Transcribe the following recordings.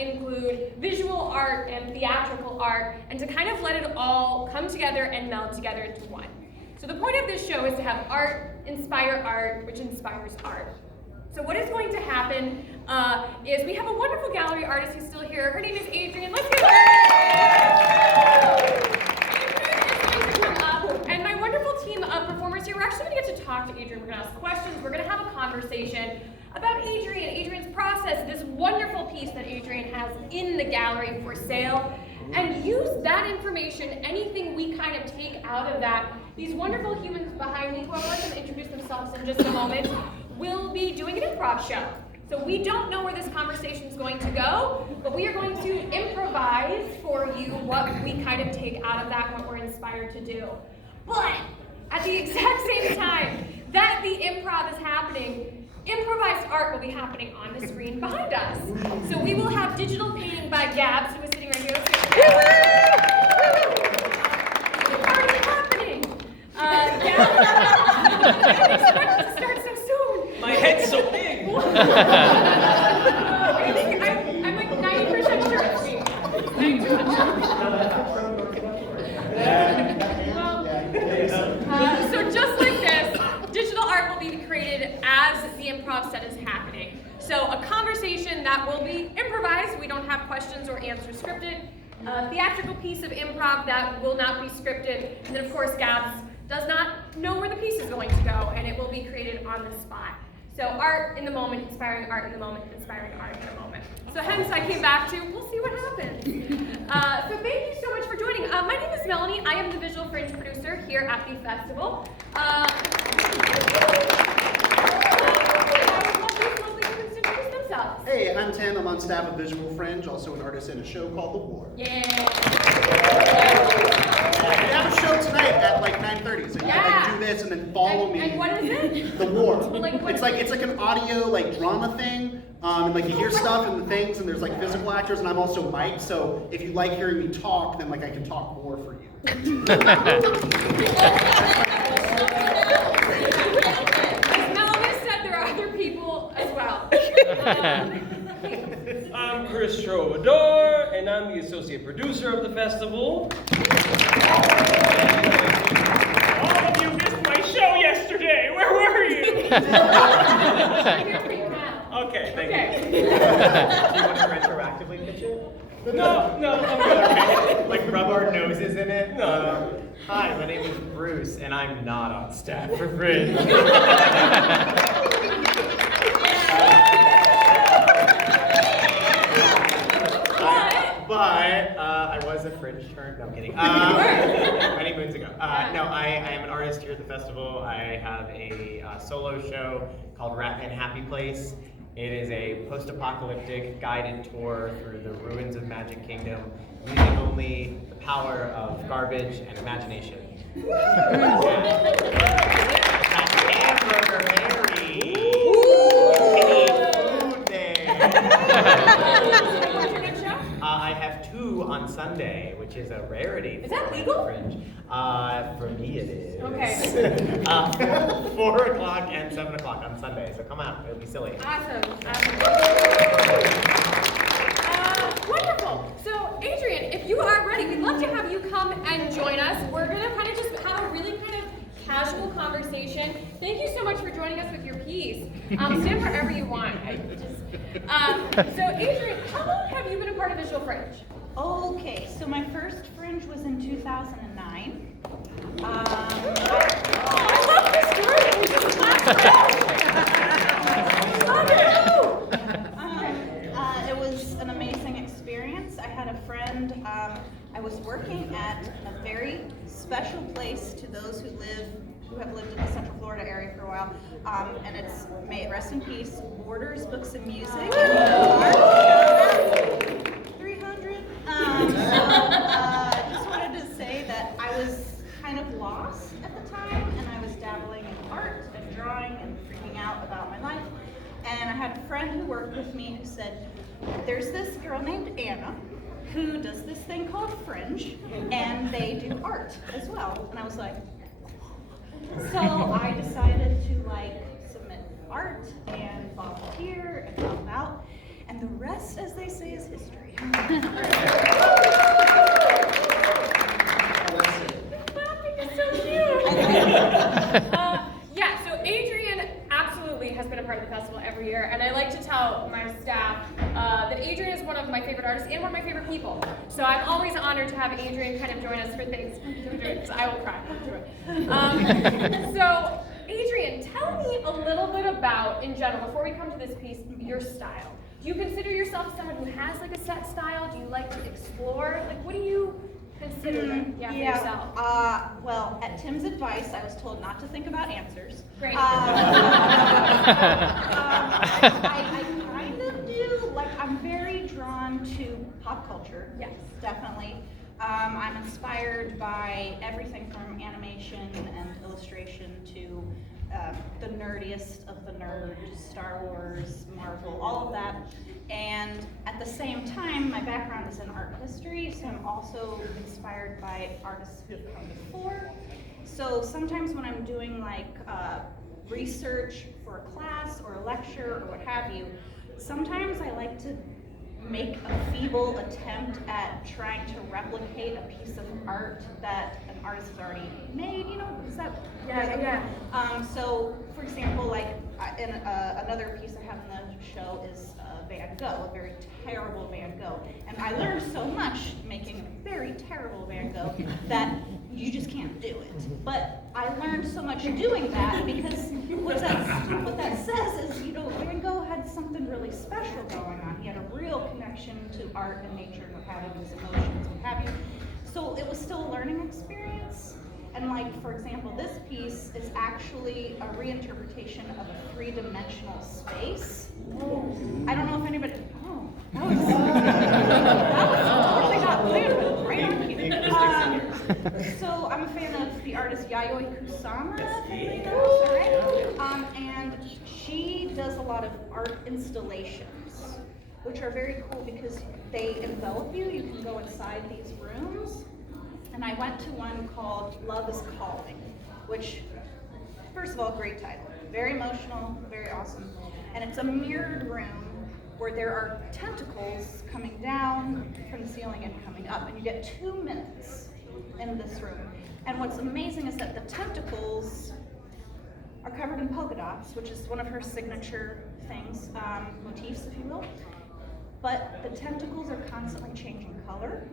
include visual art and theatrical art, and to kind of let it all come together and meld together into one. So the point of this show is to have art inspire art, which inspires art. So what is going to happen is we have a wonderful gallery artist who's still here. Her name is Adrienne. Let's give her and my wonderful team of performers here. We're actually going to get to talk to Adrienne. We're going to ask questions. We're going to have a conversation about Adrienne's process, this wonderful piece that Adrienne has in the gallery for sale, and use that information, anything we kind of take out of that. These wonderful humans behind me, who I'll let them introduce themselves in just a moment, will be doing an improv show. So we don't know where this conversation is going to go, but we are going to improvise for you what we kind of take out of that, what we're inspired to do. But at the exact same time that the improv is happening, improvised art will be happening on the screen behind us. So we will have digital painting by Gabs, who is sitting right here. It's already happening. Gabs, I didn't expect it to start so soon. My head's so big. I think I'm like 90% sure it's me. So just like this, digital art will be created as the improv set is happening. So a conversation that will be improvised, we don't have questions or answers scripted. A theatrical piece of improv that will not be scripted. And then of course Gabs does not know where the piece is going to go, and it will be created on the spot. So art in the moment, inspiring art in the moment, inspiring art in the moment. So hence I came back to, we'll see what happens. So thank you so much for joining. My name is Melanie. I am the visual Fringe producer here at the festival. Hey, I'm Tim. I'm on staff of Visual Fringe, also an artist in a show called The War. Yeah. We have a show tonight at like 9:30, so you can do this and then follow me. And what is it? The War. Like, it's like an audio like drama thing, and like you hear stuff and the things, and there's like physical actors, and I'm also Mike. So if you like hearing me talk, then like I can talk more for you. As well. I'm Chris Trovador, and I'm the associate producer of the festival. All of you missed my show yesterday. Where were you? Okay, thank you. Do you want to retroactively pitch it? No, I'm good. Okay. Like rub our noses in it? No. Hi, my name is Bruce, and I'm not on staff for Fringe. But I was a Fringe turn. No, I'm kidding. Many moons ago. No, I am an artist here at the festival. I have a solo show called Rat Man Happy Place. It is a post-apocalyptic guided tour through the ruins of Magic Kingdom, using only the power of garbage and imagination. That's Hamburger Mary. Food there. I have 2 on Sunday, which is a rarity. Is that legal? Fringe. For me it is. Okay. 4 o'clock and 7 o'clock on Sunday, so come out, it'll be silly. Awesome. Wonderful. So Adrienne, if you are ready, we'd love to have you come and join us. We're going to kind of just have a really kind of casual conversation. Thank you so much for joining us with your piece. Stand wherever you want. So Adrienne, how long have you been a part of Visual Fringe? Okay, so my first Fringe was in 2009. I love this story. It was an amazing experience. I had a friend, I was working at a very special place to those who have lived in the Central Florida area for a while, and it's, may it rest in peace, Borders, Books and Music in New York. 300. I just wanted to say that I was kind of lost at the time, and I was dabbling in art and drawing and freaking out about my life. And I had a friend who worked with me who said, there's this girl named Anna who does this thing called Fringe, and they do art as well. And I was like, so I decided to submit art and volunteer and help out. And And the rest, as they say, is history. Laughing is so cute. Yeah, so Adrienne absolutely has been a part of the festival every year, and I like to tell my staff that Adrienne is one of my favorite artists and one of my favorite people. So I'm always honored to have Adrienne kind of join us for things. Don't do it, because I will cry. Don't do it. So, Adrienne, tell me a little bit about, in general, before we come to this piece, your style. Do you consider yourself someone who has like a set style? Do you like to explore? Like, what do you consider for yourself? Well, at Tim's advice, I was told not to think about answers. Great. I kind of do. Like, I'm very drawn to pop culture. Yes. Definitely. I'm inspired by everything from animation and illustration to the nerdiest of the nerds, Star Wars, Marvel, all of that. And at the same time, my background is in art history, so I'm also inspired by artists who have come before. So sometimes when I'm doing like research for a class or a lecture or what have you, sometimes I like to make a feeble attempt at trying to replicate a piece of art that an artist has already made, you know, is that? Yeah. So, for example, like in another piece I have in the show is Van Gogh, a very terrible Van Gogh. And I learned so much making a very terrible Van Gogh that you just can't do it. But I learned so much doing that because what that says is, you know, Van Gogh had something really special going on. He had a real connection to art and nature and what have you, his emotions, what have you. So it was still a learning experience. And like, for example, this piece is actually a reinterpretation of a three-dimensional space. I don't know if anybody, that was totally not planned, but right on cue. So I'm a fan of the artist Yayoi Kusama, if anybody knows her, right? And she does a lot of art installations, which are very cool because they envelop you. You can go inside these rooms. And I went to one called Love is Calling, which, first of all, great title. Very emotional, very awesome. And it's a mirrored room where there are tentacles coming down from the ceiling and coming up. And you get 2 minutes in this room. And what's amazing is that the tentacles are covered in polka dots, which is one of her signature things, motifs, if you will. But the tentacles are constantly changing color.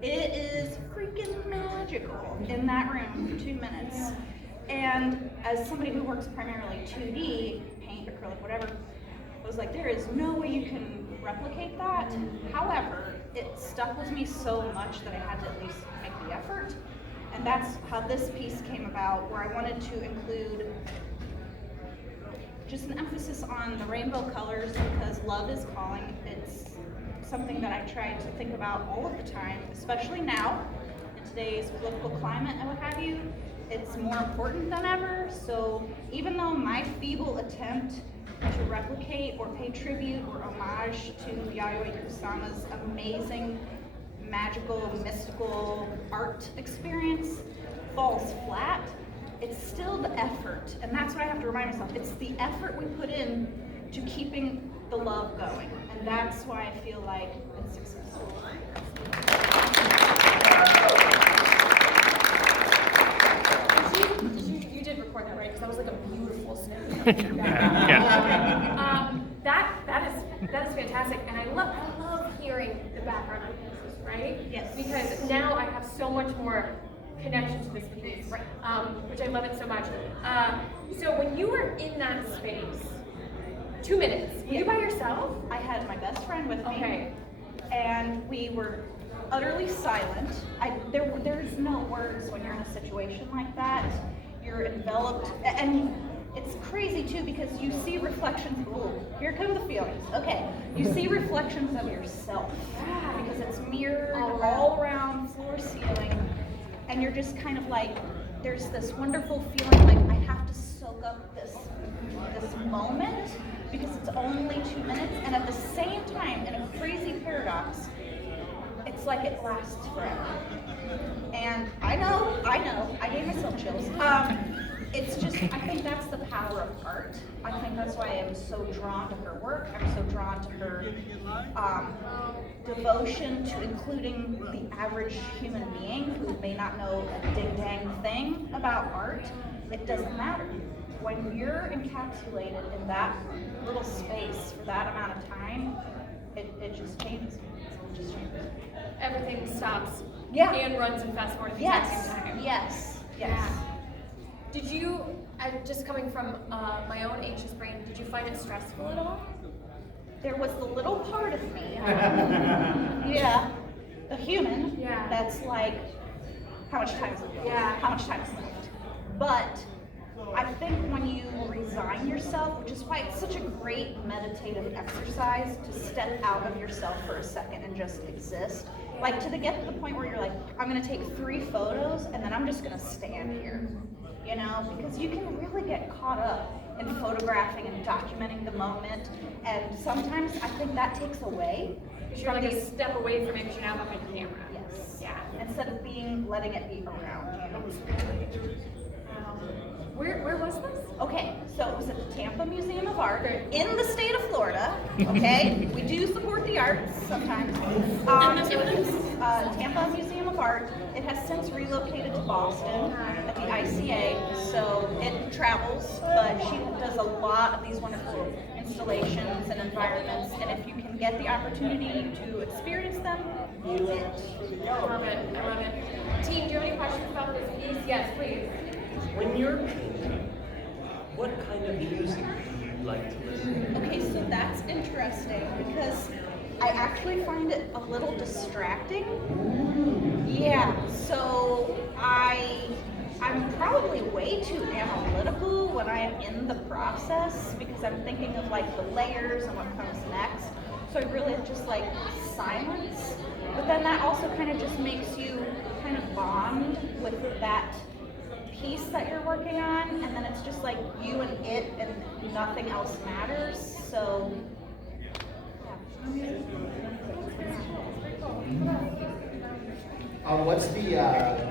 It is freaking magical in that room for 2 minutes. And as somebody who works primarily 2D, paint, acrylic, whatever, I was like, there is no way you can replicate that. However, it stuck with me so much that I had to at least make the effort. And that's how this piece came about, where I wanted to include just an emphasis on the rainbow colors because love is calling. It's something that I try to think about all of the time, especially now in today's political climate and what have you. It's more important than ever. So even though my feeble attempt to replicate or pay tribute or homage to Yayoi Kusama's amazing, magical, mystical art experience falls flat, it's still the effort, and that's what I have to remind myself. It's the effort we put in to keeping the love going, and that's why I feel like it's successful. You did record that, right? Because that was like a beautiful snippet. That is fantastic, and I love hearing the background on pieces, right? Yes. Because now I have so much more connection to this piece, right? Which I love it so much. So when you were in that space, 2 minutes, were you by yourself? I had my best friend with me, Okay. and we were utterly silent. There's no words when you're in a situation like that. You're enveloped, and it's crazy too because you see reflections. Ooh, here come the feelings. Okay, you see reflections of yourself because it's mirrored all around, floor, ceiling, and you're just kind of like, there's this wonderful feeling like I have to soak up this moment because it's only 2 minutes, and at the same time, in a crazy paradox, it's like it lasts forever. And I know, I gave myself chills. It's just, I think that's the power of art. I think that's why I'm so drawn to her work. I'm so drawn to her devotion to including the average human being who may not know a ding-dang thing about art. It doesn't matter. When you're encapsulated in that little space for that amount of time, it just changes. It just changes. Everything stops. Yeah. And runs and fast forward at the exact same time. Yes. Yeah. Did you, just coming from my own anxious brain, did you find it stressful at all? There was the little part of me, yeah, a human, Yeah. that's like, how much time is left? Yeah. How much time is left? But I think when you resign yourself, which is why it's such a great meditative exercise to step out of yourself for a second and just exist. Like to get to the point where you're like, I'm gonna take 3 photos and then I'm just gonna stand here. You know, because you can really get caught up in photographing and documenting the moment, and sometimes I think that takes away Because you're like a step away from it because you're now behind the camera. Yes. Yeah. Instead of letting it be around you. Where was this? Okay, so it was at the Tampa Museum of Art in the state of Florida. Okay, we do support the arts sometimes. It was Tampa Museum of Art. It has since relocated to Boston at the ICA, so it travels, but she does a lot of these wonderful installations and environments, and if you can get the opportunity to experience them, do it. I love it. I love it. Team, do you have any questions about this piece? Yes, please. When you're painting, what kind of music do you like to listen to? Okay, so that's interesting because I actually find it a little distracting. Yeah, so I'm probably way too analytical when I am in the process because I'm thinking of like the layers and what comes next. So I really just like silence. But then that also kind of just makes you kind of bond with that piece that you're working on, and then it's just like you and it and nothing else matters. So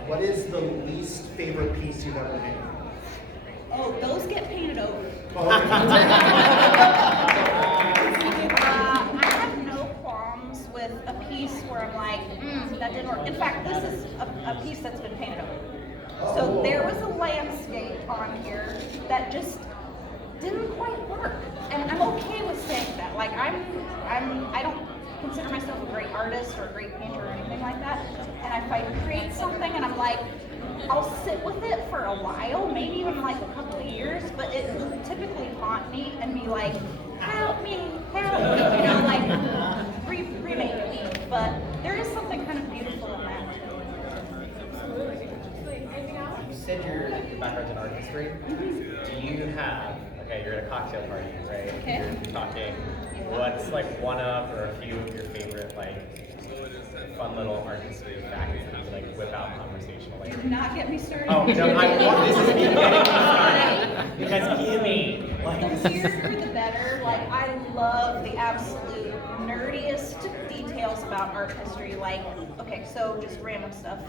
What is the least favorite piece you've ever made? oh, those get painted over. I have no qualms with a piece where I'm like, that didn't work. In fact, this is a piece that's been painted over. So there was a landscape on here that just didn't quite work, and I'm okay with saying that. Like I don't consider myself a great artist or a great painter or anything like that. And if I create something and I'm like, I'll sit with it for a while, maybe even like a couple of years, but it will typically haunt me and be like, help me, you know, like remake me. But there is something kind of beautiful in that. You said your background's in art history. Do you have, okay, you're at a cocktail party, right? Okay. You're talking, what's like one of or a few of your favorite like fun little art history facts that you can like whip out conversationally? Do not get me started. Oh, no, this is me getting me started. Because give me. The weirder the better. Like, I love the absolute nerdiest details about art history. Like, okay, so just random stuff.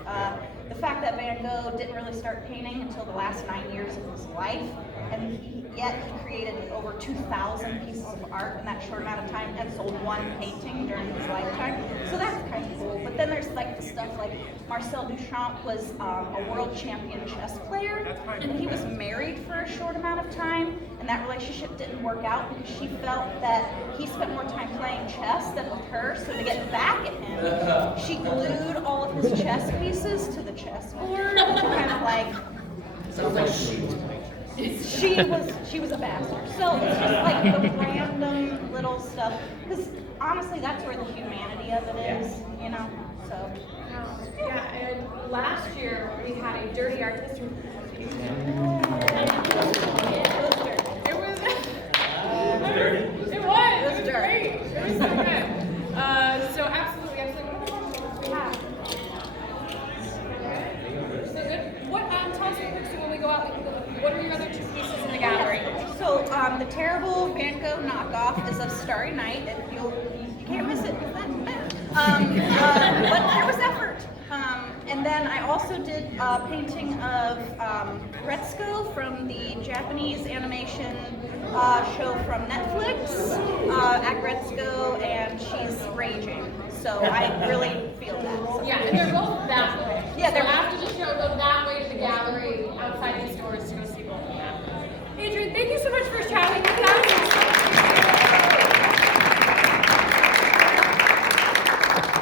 The fact that Van Gogh didn't really start painting until the last 9 years of his life, and yet he created over 2,000 pieces of art in that short amount of time and sold one painting during his lifetime. So that's kind of cool. But then there's like the stuff like Marcel Duchamp was a world champion chess player, and he was married for a short amount of time, and that relationship didn't work out because she felt that he spent more time playing chess than with her. So to get back at him, she glued all of his chess pieces to the chessboard, kind of like. Sounds like she was playing. She was a bastard. So it's just like the random little stuff. Because honestly, that's where the humanity of it is, you know? So. Yeah, and last year we had a dirty art history. It was dirty. It was great. It was so good. So absolutely. What we have? So good. What? Tell us real quick, so when we go out, what are your other 2 pieces in the gallery? So the terrible Van Gogh knockoff is of Starry Night, and you can't miss it. But there was effort. And then I also did a painting of Gretzko from the Jazz Japanese animation show from Netflix, Agretzko, and she's raging. So I really feel that. Yeah, and they're both that way. Yeah, so they're- after the show, go that way to the gallery outside these doors to go see both of them. Adrienne, thank you so much for chatting with us.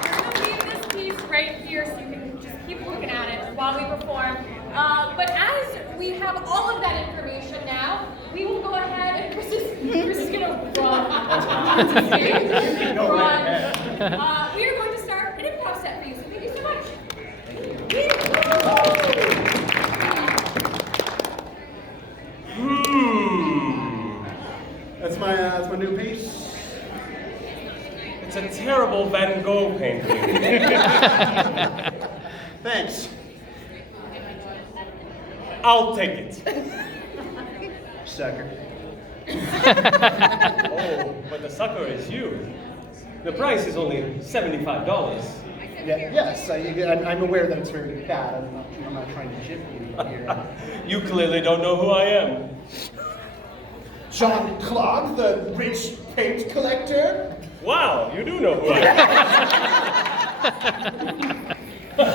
We're going to leave this piece right here so you can just keep looking at it while we perform. But as we have all of that information now, we will go ahead and Chris is going to run onto stage. Run. We are going to start an improv set for you, so thank you so much. That's my new piece. It's a terrible Van Gogh painting. Thanks. I'll take it. Sucker. Oh, but the sucker is you. The price is only $75. Yes, I'm aware that it's very bad. I'm not trying to chip you here. You clearly don't know who I am. Jean-Claude, the rich paint collector? Wow, you do know who I am.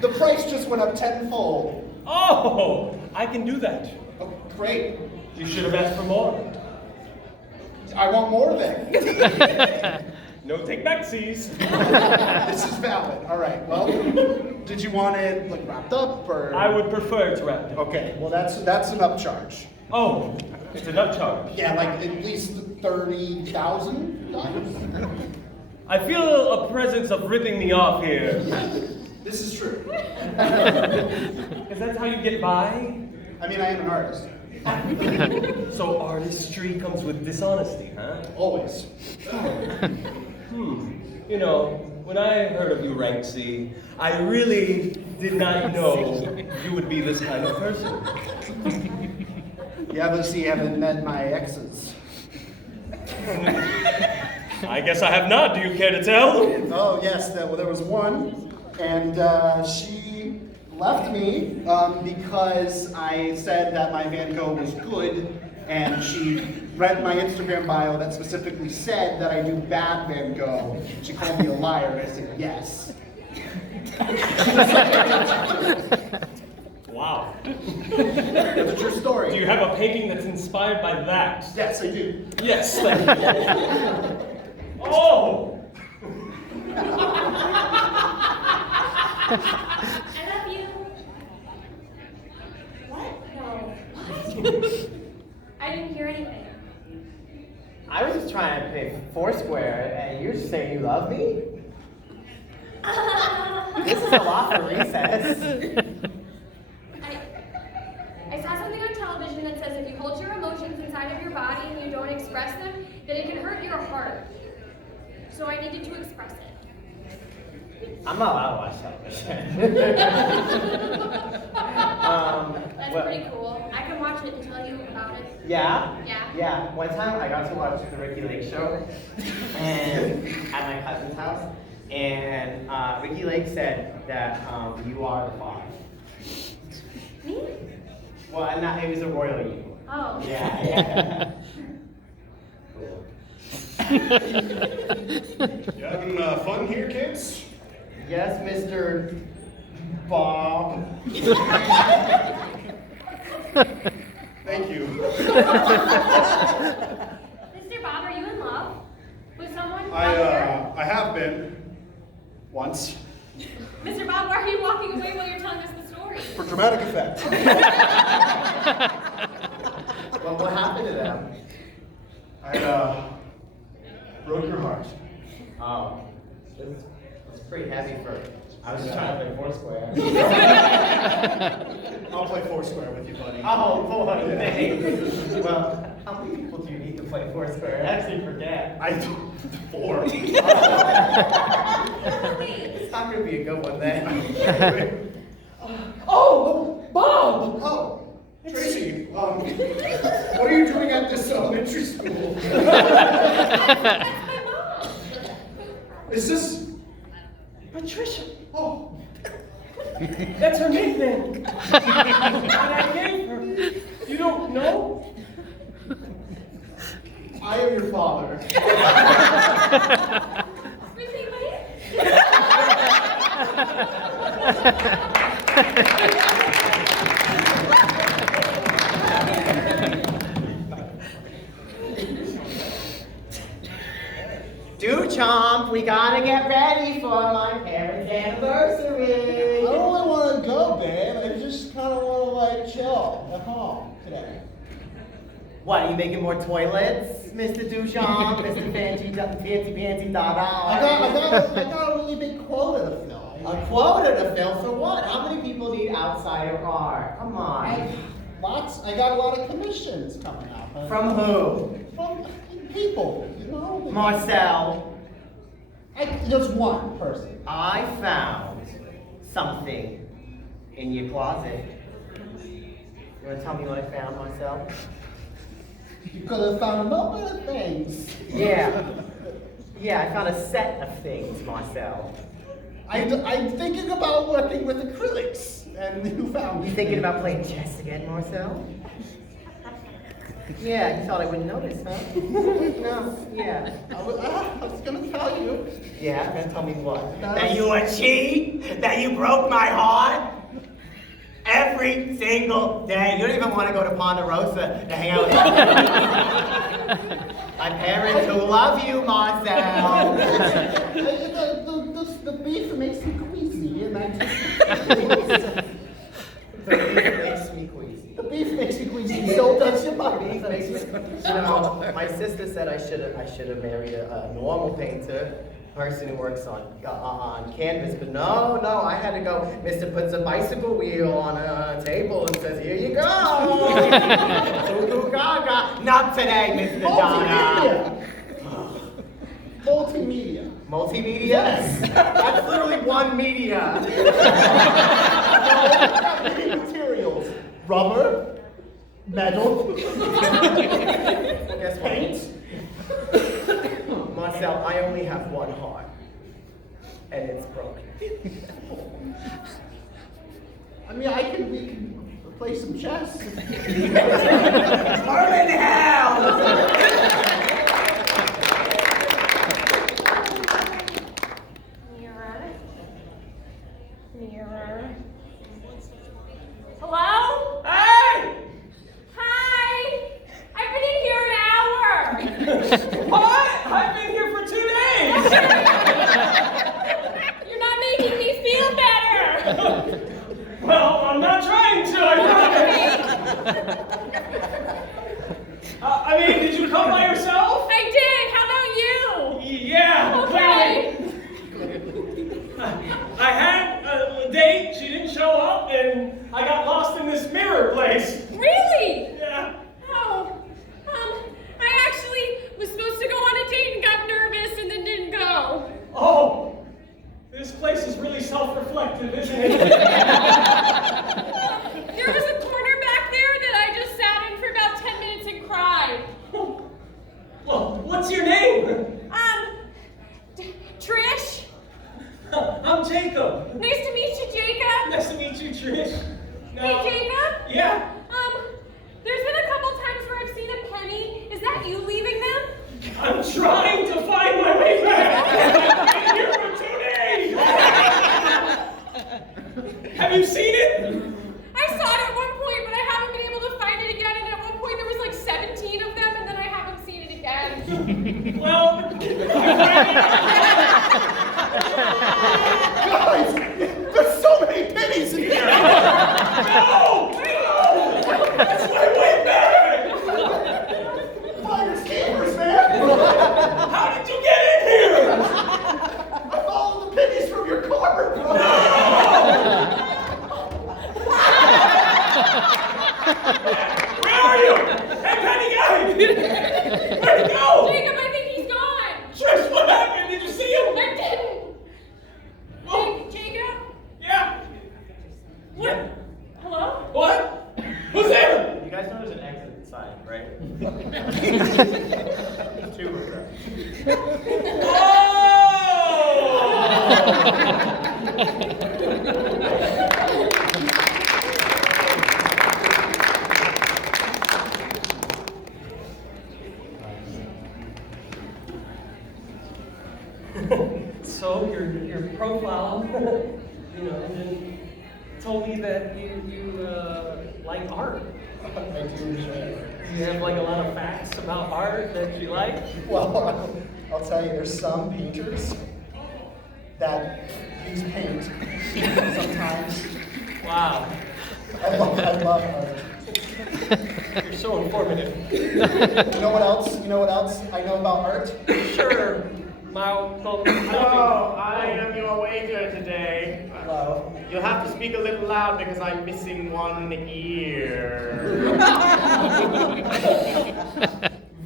The price just went up tenfold. Oh, I can do that. Oh, great. You should have asked for more. I want more then. No take-backsies. This is valid. All right, well, did you want it like wrapped up or? I would prefer it wrapped up. Okay, well that's an upcharge. Oh, it's an upcharge. Yeah, like at least $30,000. I feel a presence of ripping me off here. This is true. Is that how you get by? I mean, I am an artist. So artistry comes with dishonesty, huh? Always. You know, when I heard of you, Ranksy, I really did not know you would be this kind of person. You obviously haven't met my exes. I guess I have not. Do you care to tell? Oh yes, well there was one, and she left me because I said that my Van Gogh was good, and she read my Instagram bio that specifically said that I do bad Van Gogh. She called me a liar, and I said yes. Wow. That's a true story. Do you have a painting that's inspired by that? Yes, I do. Yes, thank you. Oh! I love you. What? No. What? I didn't hear anything. I was just trying to pay Foursquare, and you're just saying you love me? This is a lot for recess. I saw something on television that says if you hold your emotions inside of your body and you don't express them, then it can hurt your heart. So I needed to express it. I'm not allowed to watch television. That's well, pretty cool. I can watch it and tell you about it. Yeah? Yeah. Yeah. One time I got to watch the Ricky Lake show and at my cousin's house, and Ricky Lake said that you are the father. Me? Well, not, it was a royal you. Oh. Yeah, yeah. You having fun here, kids? Yes, Mr. Bob. Thank you. Mr. Bob, are you in love with someone? I have been once Mr. Bob, why are you walking away while you're telling us the story? for dramatic effect. Well, what happened to them? I broke your heart. Oh, it's pretty heavy for. I was just trying to play Foursquare. I'll play Foursquare with you, buddy. Oh boy, thanks. Well, how many people do you need to play Foursquare? I actually forget. I do 4. It's not gonna be a good one then. Oh, Bob! Oh, Tracy, what are you doing at this elementary school? That's my mom. Is this Patricia. Oh, That's her nickname. And I gave her. You You don't know? I am your father. Really, buddy? Do chomp, we gotta get ready for my parents' anniversary. I don't really want to go, babe. I just kind of want to like chill at home today. What, are you making more toilets, Mr. Duchamp, Mr. Fancy Pantsy Dada? I got a really big quota to fill. A quota to fill for what? How many people need outsider art? Come on. I got a lot of commissions coming up. From who? From people, you know. Marcel. Just one person. I found something in your closet. You wanna tell me what I found, Marcel? You could have found a lot of things. Yeah. Yeah, I found a set of things, Marcel. I'm thinking about working with acrylics, and you found. You thinking about playing chess again, Marcel? Yeah, you thought I wouldn't notice, huh? No, yeah. I was gonna tell you. Yeah, you're gonna tell me what? That you a cheat? That you broke my heart? Every single day. You don't even want to go to Ponderosa to hang out with my parents who love you, Marcel. The beef makes me queasy, and I just. The beef makes me queasy. The beef makes me queasy. So does your body. You know, my sister said I should have married a normal painter, person who works on canvas, but no, I had to go. Mr. puts a bicycle wheel on a table and says, "Here you go." Goo gaga. Not today, Mr. Donna. Multimedia. Multimedia? Yes. That's literally one media. Materials. Rubber. Metal. Guess what? Paint. Marcel, I only have one heart. And it's broken. I mean, we can play some chess. Burn in hell! Mirror. Hello? Hey! Hi! I've been in here an hour! What? I've been here for 2 days! You're not making me feel better! Well, I'm not trying to, I promise. I mean, did you come by yourself? I did! How about you? Yeah, Okay. clearly. I had a date, she didn't show up, and I got lost in this mirror place. Really? Yeah. Oh. I actually was supposed to go on a date and got nervous and then didn't go. Oh, this place is really self-reflective, isn't it? There was a corner back there that I just sat in for about 10 minutes and cried. Well, what's your name? Trish? I'm Jacob. Nice to meet you, Jacob. Nice to meet you, Trish. Hey, Jacob? Yeah. There's been a couple times where I've seen a penny. Is that you leaving them? I'm trying to find my way back. I've been here for 2 days. Have you seen it? I saw it at one point, but I haven't been able to find it again. And at one point there was like 17 of them, and then I haven't seen it again. Well, Guys, there's so many pennies in here. no! That's my way back! Finders keepers, man. How did you get in here? I followed the pennies from your car. Where are you? Hey, Penny guy! Where'd he go? Jacob, I think he's gone. Trish, what happened? Did you see him? I didn't. Oh, Jacob? yeah. Yeah. Hello? What? Who's there? You guys know there's an exit sign, right? Two of them. Oh! So your profile, and told me that you like art. I do. You have like a lot of facts about art that you like? Well, I'll tell you, there's some painters that use paint sometimes. Wow. I love art. You're so informative. You know what else? I know about art? Sure. Hello, I am your waiter today. Hello. You'll have to speak a little loud because I'm missing one ear.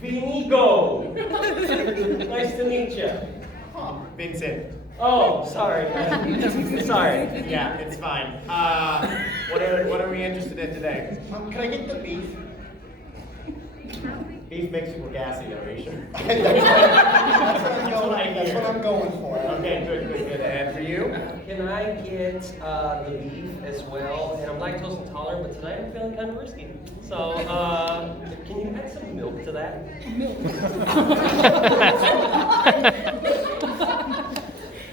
Vinigo. Nice to meet you. Vincent. Oh, sorry. Sorry. Yeah, it's fine. What are we interested in today? Can I get the beef? Beef makes people gassy, though, are you sure? That's what I'm going for. Okay, good. And for you? Can I get the beef as well? And I'm lactose intolerant, but tonight I'm feeling kind of risky. So, can you add some milk to that?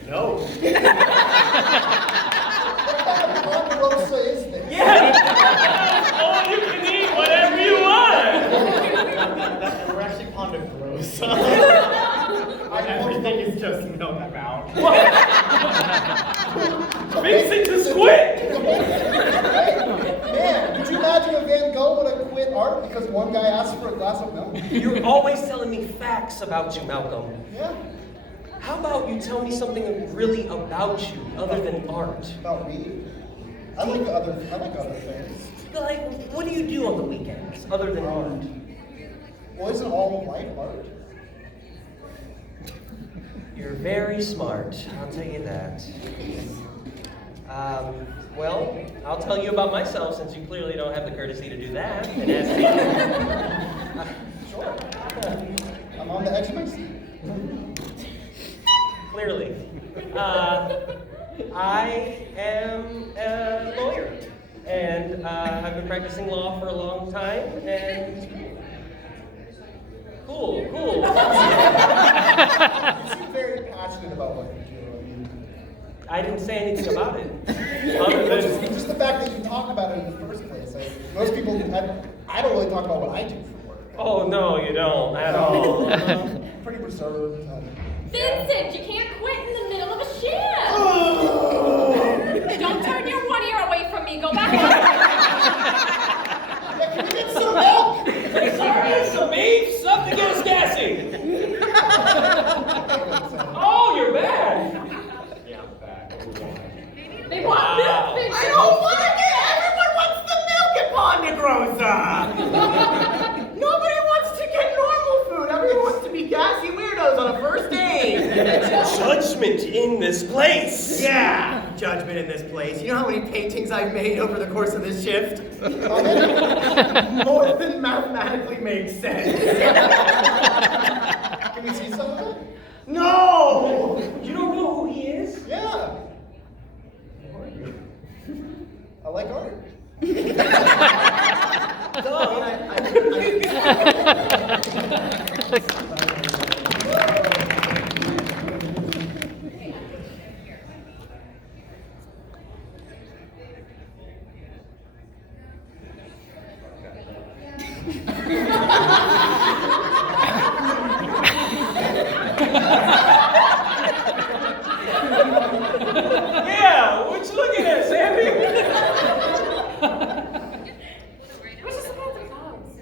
No. What Rosa is this? Yeah! Oh, you can eat whatever you want! We're actually Ponderosa. Everything is just milk about. Vincent just quit! Man, could you imagine if Van Gogh would have quit art because one guy asked for a glass of milk? You're always telling me facts about you, Malcolm. Yeah. How about you tell me something really about you other than art? About me? I like other things. Like, what do you do on the weekends other than art? Well, isn't all of life art? You're very smart, I'll tell you that. Well, I'll tell you about myself since you clearly don't have the courtesy to do that. And ask Sure. I'm on the edge of my seat. Clearly. I am a lawyer, and I've been practicing law for a long time, and cool. You seem very passionate about what you do. I didn't say anything about it. Other than, Just the fact that you talk about it in the first place. Most people, I don't really talk about what I do for work. oh no, you don't at all. I'm pretty reserved. Vincent, you can't quit in the middle of a shift. Don't turn your one ear away from me. Go back on. Can we get some milk? Sorry, some beef, something gets gassy. Oh, you're back. Yeah, I'm back. They want milk, Vincent. I don't like it! Everyone wants the milk at Ponderosa! Nobody wants to get normal food. Everyone wants to be gassy weirdos on a first date. Judgment in this place. Yeah, judgment in this place. You know how many paintings I've made over the course of this shift? More than mathematically makes sense. Can we see some of it? No! You don't know who he is? Yeah. I like art. Yeah, what you looking at, Sandy? What's just about the clouds?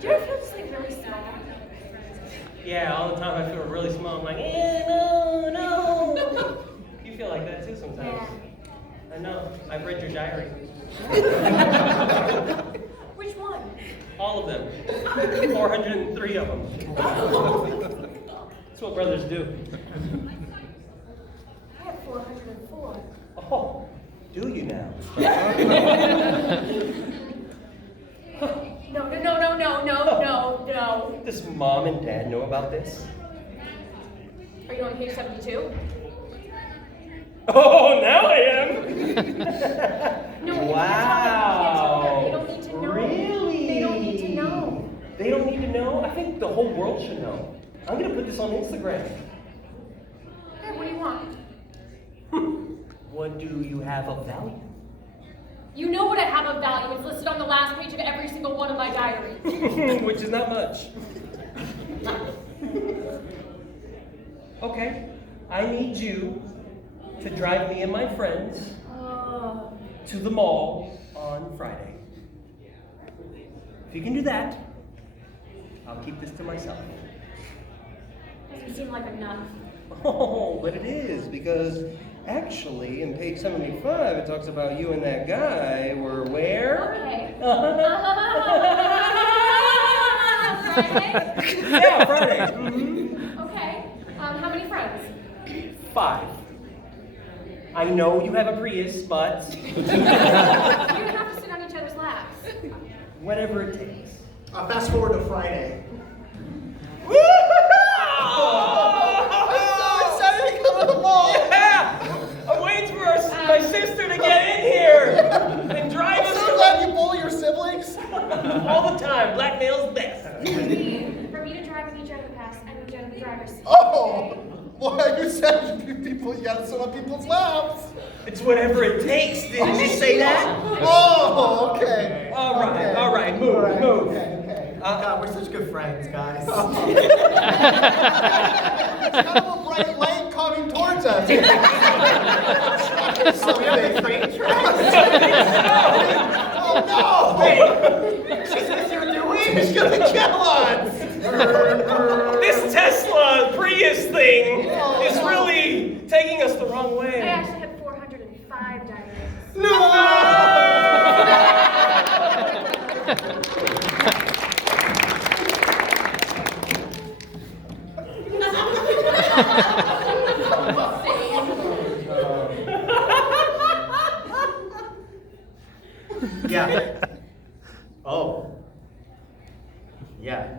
Do you ever feel just like really small? Yeah, all the time I feel really small. I'm like, no. You feel like that too sometimes. I know. I've read your diary. Which one? All of them. 403 of them. That's what brothers do. I have 404. Oh, do you now? No. Does mom and dad know about this? Are you on page 72? Oh, now I am. No, Wow. They don't need to know. Really? They don't need to know. They don't need to know? I think the whole world should know. I'm gonna put this on Instagram. Hey, what do you want? What do you have of value? You know what I have of value. It's listed on the last page of every single one of my diaries. Which is not much. Okay, I need you to drive me and my friends to the mall on Friday. If you can do that, I'll keep this to myself. Doesn't seem like enough. Oh, but it is, because actually, in page 75, it talks about you and that guy were where? Okay. Friday? Yeah, Friday. Mm-hmm. Okay. How many friends? 5. I know you have a Prius, but You're gonna have to sit on each other's laps. whatever it takes. Fast forward to Friday. Yeah! I'm waiting for my sister to get in here and drive us. I'm so glad you bully your siblings. All the time. Blackmail's best. For me to drive in each other past, I need you to the driver's seat. Oh, well, you said people, you gotta sit on people's laps. It's whatever it takes. Didn't you say that? Oh, okay. All right, Okay. all right. Move, move. Okay. God, we're such good friends, guys. It's kind of a bright light coming towards us. So we have a train track? Oh no! Wait, she says you're doing? She's gonna kill us! This Tesla Prius thing is really taking us the wrong I way. actually have 405 diaries. Yeah. Oh. Yeah.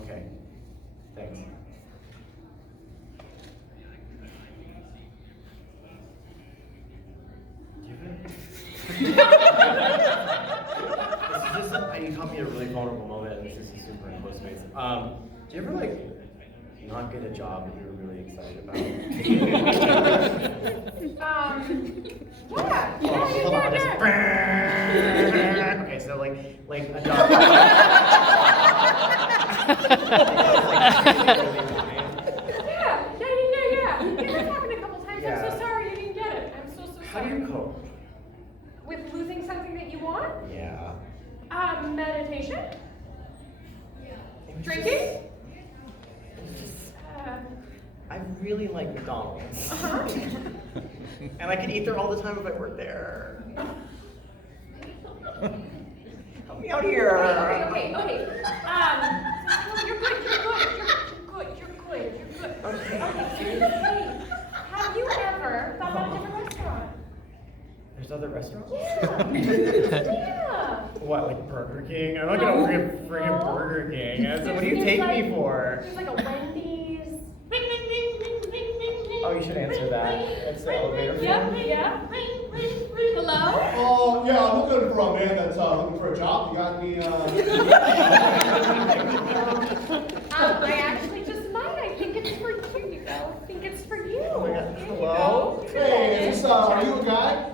Okay. Thanks. This is just, you caught me at a really vulnerable moment, and this is super close space. Do you ever like not get a job that you were really excited about? Yeah. Okay, so like a job. Yeah. That's happened a couple times. Yeah. I'm so sorry you didn't get it. I'm so How do sorry. you cope? With losing something that you want? Yeah. Meditation? Drinking? I really like McDonald's. Uh-huh. And I could eat there all the time if I worked there. Help me out here. Okay. You're good. Okay. Have you ever thought about a different restaurant? There's other restaurants? Yeah. What, like Burger King? I'm not gonna friggin' Burger King. So what do you There's take like- me for? There's like a Wendy's. Oh, you should answer that. It's the elevator. Yeah. Hello? Oh, yeah, I'm looking for a man that's looking for a job. You got any, I actually just might. I think it's for you, you know. I think it's for you. Oh my God. Here you Hello? go. Hey, is this, are you a guy?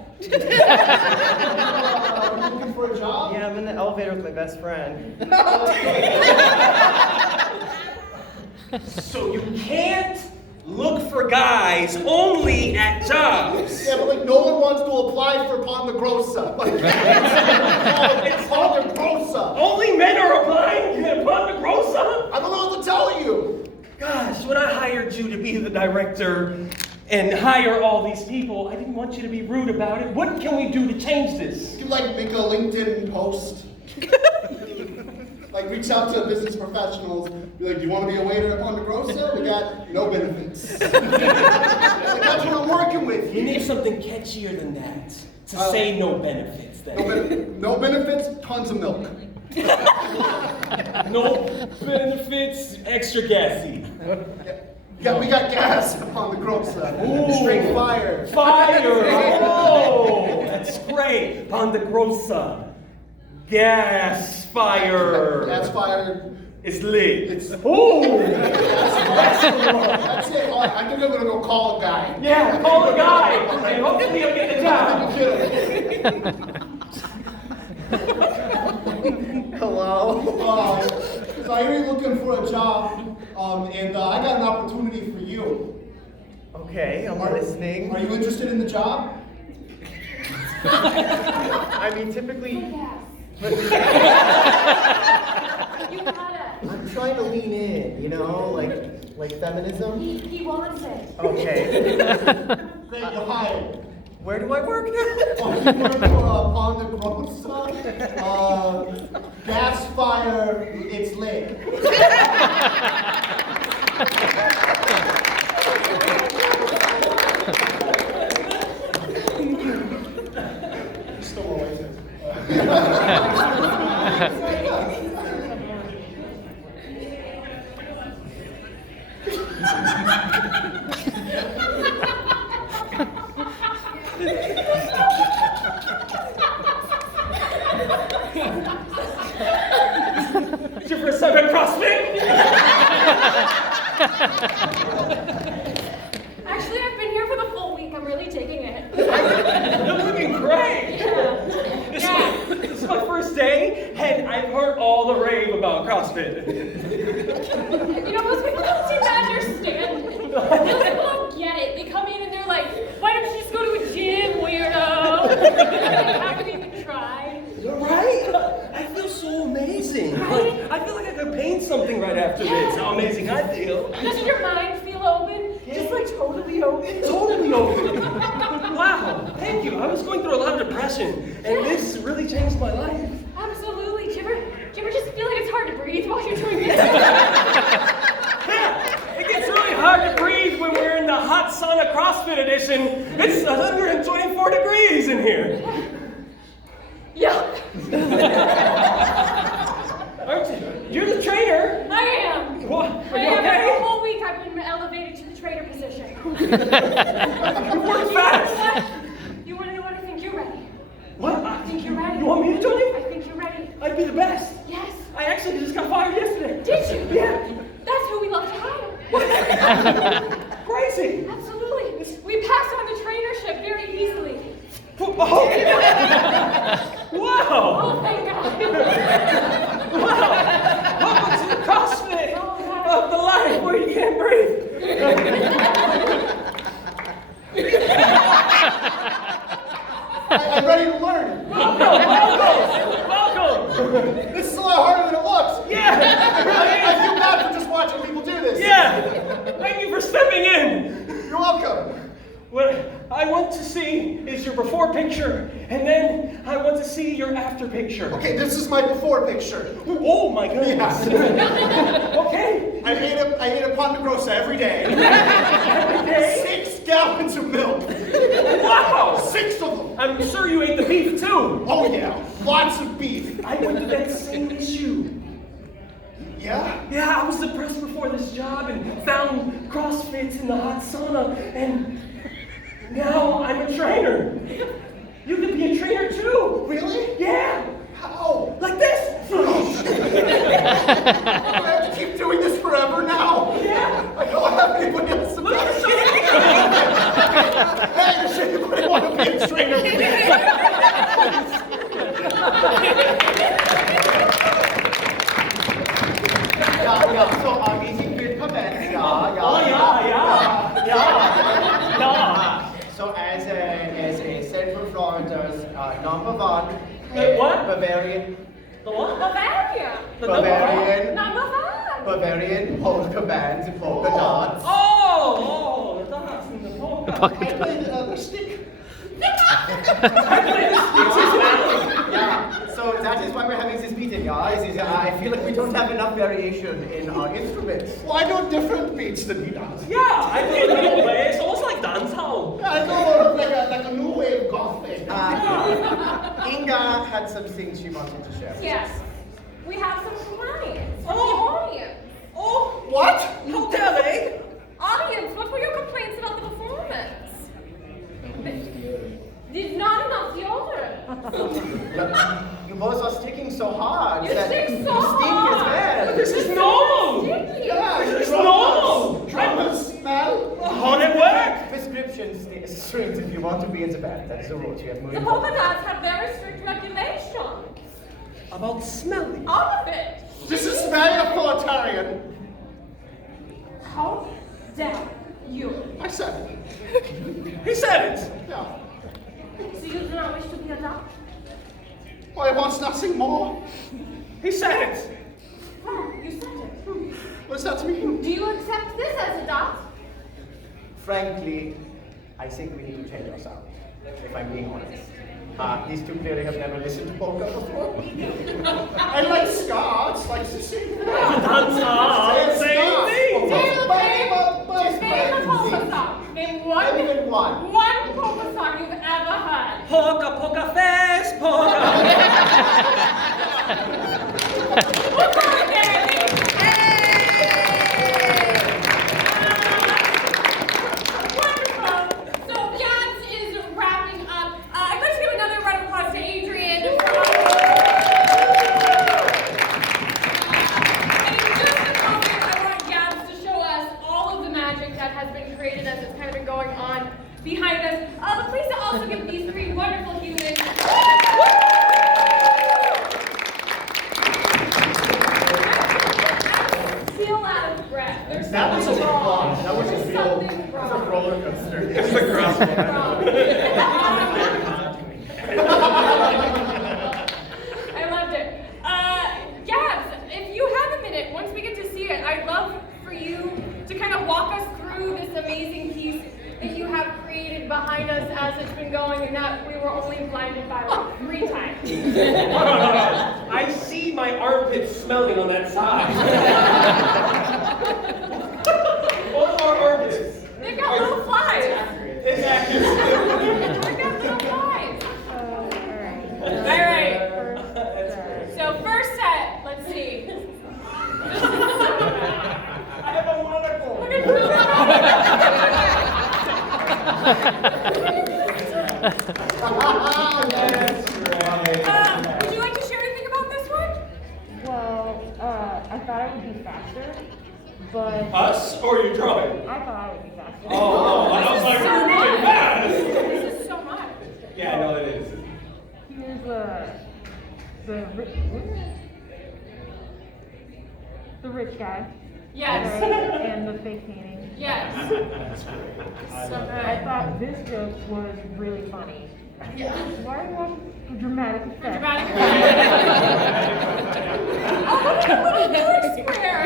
Are you looking for a job? Yeah, I'm in the elevator with my best friend. So you can't look for guys only at jobs. Yeah, but like no one wants to apply for Ponderosa. Like, it's Ponderosa. Only men are applying to Ponte Grossa? I don't know what to tell you. Gosh, when I hired you to be the director and hire all these people, I didn't want you to be rude about it. What can we do to change this? You like make a LinkedIn post. Like reach out to business professionals. Be like, do you want to be a waiter at Ponderosa? We got no benefits. Like, that's what I'm working with. You need something catchier than that. To say no benefits then. No benefits, tons of milk. No benefits, extra gassy. Yeah, we got gas at Ponderosa. Ooh. Straight fire. Fire! Oh, that's great. Ponte Grossa. Gas fire. Gas fire, is lit. It's Oh! that's it. I think I'm gonna go call a guy. Yeah, call the guy, and hopefully he'll get the job. Hello? So I hear you're looking for a job, and I got an opportunity for you. Okay, I'm listening. Are you interested in the job? I mean, typically, You gotta. I'm trying to lean in, you know, like feminism. He wants it. Okay. Great, you're hired. Where do I work? Oh, you work for Ponderosa, gas fire, it's lit. Still always is. It's your first time at CrossFit? Actually, I've been here for the full week. I'm really taking it. You're looking great. This is my first day, and I've heard all the rave about CrossFit. You know, most people don't seem to understand. Most people don't get it. They come in and they're like, why don't you just go to a gym, weirdo? Like, haven't even tried. Right? I feel so amazing. Right? I feel like I could paint something right after this. How amazing I feel. Doesn't your mind feel open? Just like totally open. Totally open. Wow, thank you. I was going through a lot of depression, and this really changed my life. Absolutely. Do you ever just feel like it's hard to breathe while you're doing this? Yeah, it gets really hard to breathe when we're in the hot sauna CrossFit edition. It's 124 degrees in here. Yeah. Aren't you? You're the trainer. I am. What? I Are you am. For a okay? whole week, I've been elevated to the trainer position. You work fast. You want to know what? I think you're ready. What? I think you're ready. You want me to join you? I think you're ready. I'd be the best. Yes. I actually just got fired yesterday. Did you? Yeah. That's who we love to hire. Crazy. Absolutely. We passed on the trainership very easily. Oh. Oh, Wow. thank God. Wow. Welcome to the CrossFit Oh, God. of the life where you can't breathe. I'm ready to learn. Welcome. This is a lot harder than it looks. Yeah. I feel bad for just watching people do this. Yeah. Thank you for stepping in. You're welcome. What I want to see is your before picture, and then I want to see your after picture. Okay, this is my before picture. Oh my goodness. Okay. I ate a Ponderosa every day. Every day? 6 gallons of milk. Wow. 6 of them. I'm sure you ate the beef too. Oh yeah, lots of beef. I went through that same issue. Yeah? Yeah, I was depressed before this job and found CrossFit in the hot sauna, and now I'm a trainer. You could be a trainer too. Really? Yeah. How? Like this. Do I have to keep doing this forever now? Yeah. I don't have anybody else to be. Hey, does anybody want to be a trainer? Ja, so vi fikk ut på den. Ja. So as a Central Florida's #1 What? Bavarian The what? Bavaria. The Bavarian Not Bavaria. Bavarian polka bands and polka dots. Oh, the dots and the polka. I played the stick. Yeah, so that is why we're having this meeting, guys. Is I feel like we don't have enough variation in our instruments. Well, I know different beats than he does. Yeah, I play the whole way. It's almost like dancehall. I know like a new wave gothic. Inga had some things she wanted to share. Yes. We have some clients. Oh. The audience. Oh, What? how dare they? Audience, what were your complaints about the performance? Did not enough deodorant. You both are sticking so hard. You that stick so you stink as hard. well. This is no strings if you want to be in the band. That is the rule. You have The moving polka forward. dots have very strict regulations. About smelling. All of it. This is very authoritarian. How dare you? I said it. He said it. Yeah. So you do not wish to be adopted? I want nothing more. He said it. Oh, you said it. What does that mean? Do you accept this as adopt? Frankly, I think we need to change our sound, if I'm being honest. These two clearly have never listened to polka before. I like ska. It's like the same thing. Same thing. Name a polka song. Name one. Even one. One polka song you've ever heard. Polka, polka face, polka. We'll call it there, I think. Wonderful. So Gats is wrapping up. I'd like to give another round of applause to Adrienne. And in just a moment, I want Gats to show us all of the magic that has been created as it's kind of been going on behind us. But please to also give these three wonderful humans. Feel out of breath. There's That was a something wrong. wrong. That was a There's real, something that was a wrong. roller coaster. It's the cross. I loved it. Gabs, if you have a minute, once we get to see it, I'd love for you to kind of walk us through this amazing piece that you have created behind us as it's been going, and that we were only blinded by like 3 times. No. I see my armpits smelling on that side. What are armpits? They've got little flies. It's accurate. They've got little flies. All right. So first set, let's see. I have a monocle. Look at you. Would you like to share anything about this one? Well, I thought I would be faster, but Us or you drawing? I thought I would be faster. Oh, I was like, So you're really much. fast. This is so much. Yeah, no, it is. Here's the rich guy. Yes. right, and the fake painting. Yes. So I good. thought this joke was really funny. Yeah. Why do you want the dramatic effect? Dramatic effect. Oh, look at the little square.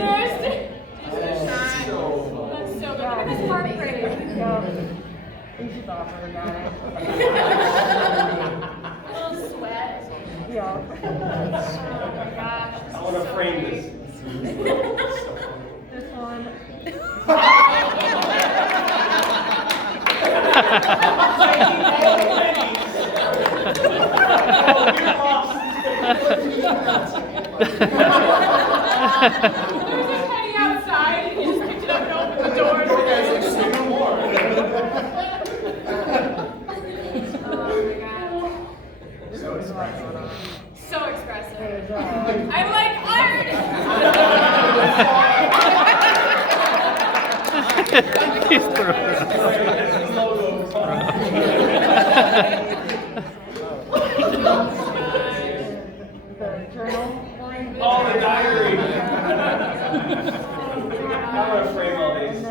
Thirsty. That's so good. Look at this heartbreak. He's just awkward about it. A little sweat. Yeah. Oh my gosh. I want to frame this. This one. There's a penny outside. He just picked it up and opened the door. Oh my god. So expressive. I like art. He's throwing The journal. Oh, the diary. I want to frame all these. And then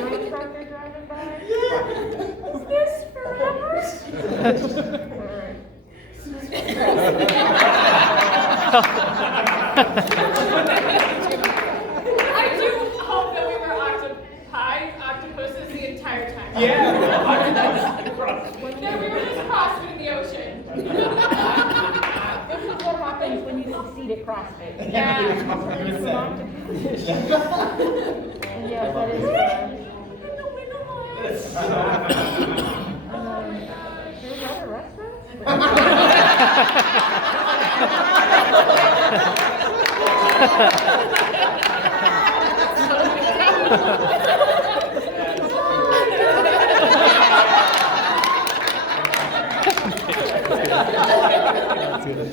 semi-trucker driving by. Is this forever? I do hope that we were octopuses the entire time. Yeah. That we were just crossing the ocean. This is what happens when you succeed at CrossFit. Yeah. And yes, that is there's other restaurants? And then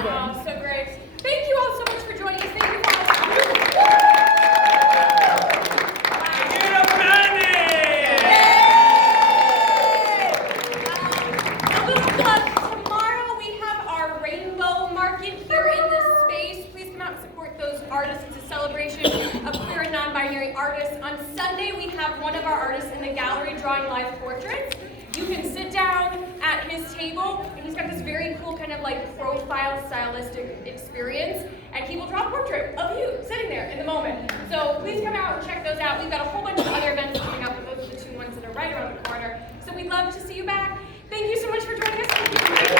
oh, so great. Thank you all so much for joining us. Thank you all. A little plug. Tomorrow we have our Rainbow Market here in this space. Please come out and support those artists. It's a celebration of queer and non-binary artists. On Sunday we have one of our artists in the gallery drawing live portraits. You can sit down at his table, and he's got this very cool kind of like profile stylistic experience, and he will draw a portrait of you sitting there in the moment. So please come out and check those out. We've got a whole bunch of other events coming up, but those are the two ones that are right around the corner. So we'd love to see you back. Thank you so much for joining us.